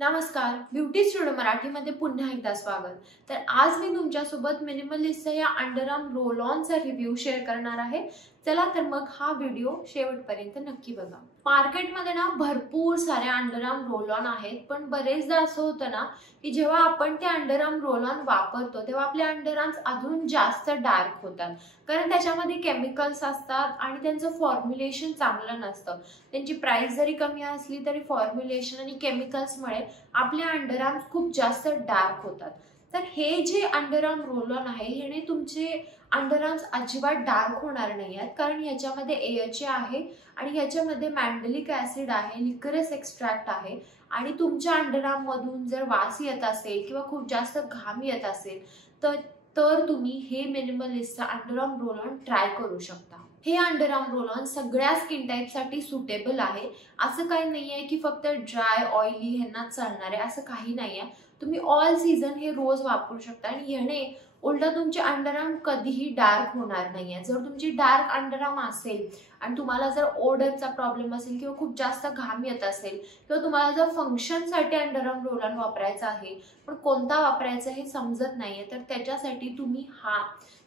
नमस्कार, beauty studio मराठीमध्ये पुन्हा एकदा स्वागत। तर आज मी तुमच्यासोबत मिनिमलिस्टचा या अंडरआर्म रोल ऑनचा रिव्ह्यू शेअर करणार आहे। चला तर मग हा व्हिडिओ शेवटपर्यंत नक्की बघा। मार्केटमध्ये ना भरपूर सारे अंडरआर्म रोल ऑन आहेत, पण बरेचदा असं होतं ना की जेव्हा आपण ते अंडरआर्म रोल ऑन वापरतो तेव्हा आपले अंडरआर्म्स अजून जास्त डार्क होतात, कारण त्याच्यामध्ये केमिकल्स असतात आणि त्यांचं फॉर्म्युलेशन चांगलं नसतं। त्यांची प्राइस जरी कमी असली तरी फॉर्म्युलेशन आणि केमिकल्समुळे आपले अंडरआर्म्स खूप जास्त डार्क होतात। तर हे जे अंडरआर्म रोल ऑन आहे याने तुमचे अंडरआर्म्स अजिबात डार्क होणार नाही आहेत, कारण याच्यामध्ये एएचए आहे आणि याच्यामध्ये मॅन्डेलिक ऍसिड आहे, लिकरस एक्स्ट्रॅक्ट आहे आणि तुमच्या अंडरआर्म मधून जर वास येत असेल किंवा खूप जास्त घाम येत असेल तर तुम्ही हे मिनिमलिस्टचा अंडरआर्म रोल ऑन ट्राय करू शकता। हे अंडरआर्म रोल ऑन सगळ्या स्किन टाइप साठी सुटेबल आहे। असं काही नाहीये की फक्त ड्राय ऑइली ह्यांना चालणार आहे, असं काही नाहीये। तुम्ही ऑल सीझन हे रोज वापरू शकता आणि याने उलटा तुमचे अंडरआर्म कधीही डार्क होणार नाहीये। जर तुमची डार्क अंडरआर्म असेल आणि तुम्हाला जर ओडरचा प्रॉब्लेम असेल किंवा खूप जास्त घाम येत असेल किंवा तुम्हाला जर फंक्शनसाठी अंडरआर्म रोल ऑन वापरायचा आहे पण कोणता वापरायचा हे समजत नाहीये, तर त्याच्यासाठी तुम्ही हा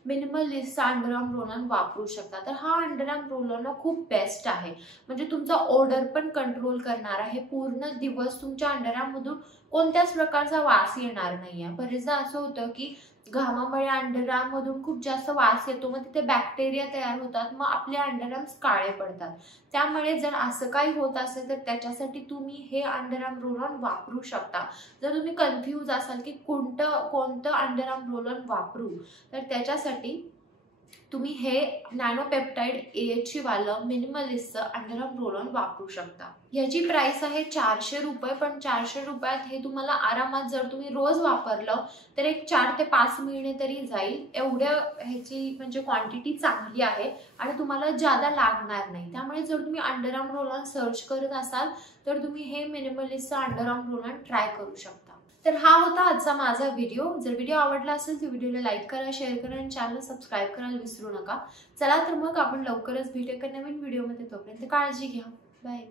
मिनिमलिस्टचा अंडरआर्म रोल ऑन वापरू शकता। तर हा अंडरआर्म रोल ऑन खूप बेस्ट आहे, म्हणजे तुमचा ओडर पण कंट्रोल करणार आहे। पूर्ण दिवस तुमच्या अंडरआर्म मधून कोणत्याच प्रकारचा वास येणार नाहीये। बरेचदा असं होतं की घामामुळे अंडरआर्म मधून खूप जास्त वास येतो, मग तिथे बॅक्टेरिया तयार होतात, मग आपले अंडरआर्म्स काळे पडतात। त्यामुळे जर असं काही होत असेल तर त्याच्यासाठी तुम्ही हे अंडरआर्म रोल ऑन वापरू शकता। जर तुम्ही कन्फ्यूज असाल की कोणतं अंडरआर्म रोल ऑन वापरू, तर त्याच्यासाठी तुम्ही हे नॅनो पेप्टाइड एएचए वालं मिनिमलिस्टचं अंडरआर्म रोल ऑन वापरू शकता। याची प्राइस आहे 400 रुपये, पण 400 रुपयात हे तुम्हाला आरामात जर तुम्ही रोज वापरलं तर एक 4 ते 5 महिने तरी जाईल। एवढ्या ह्याची म्हणजे क्वांटिटी चांगली आहे आणि तुम्हाला ज्यादा लागणार नाही। त्यामुळे जर तुम्ही अंडरआर्म रोल ऑन सर्च करत असाल तर तुम्ही हे मिनिमलिस्टचं अंडरआर्म रोल ऑन ट्राय करू शकता। तर हा होता आजचा माझा व्हिडिओ। जर व्हिडिओ आवडला असेल तर व्हिडिओला लाईक करा, शेअर करा आणि चॅनल सबस्क्राईब करायला विसरू नका। चला तर मग आपण लवकरच भेटूया एका नवीन व्हिडिओमध्ये। तोपर्यंत काळजी घ्या, बाय।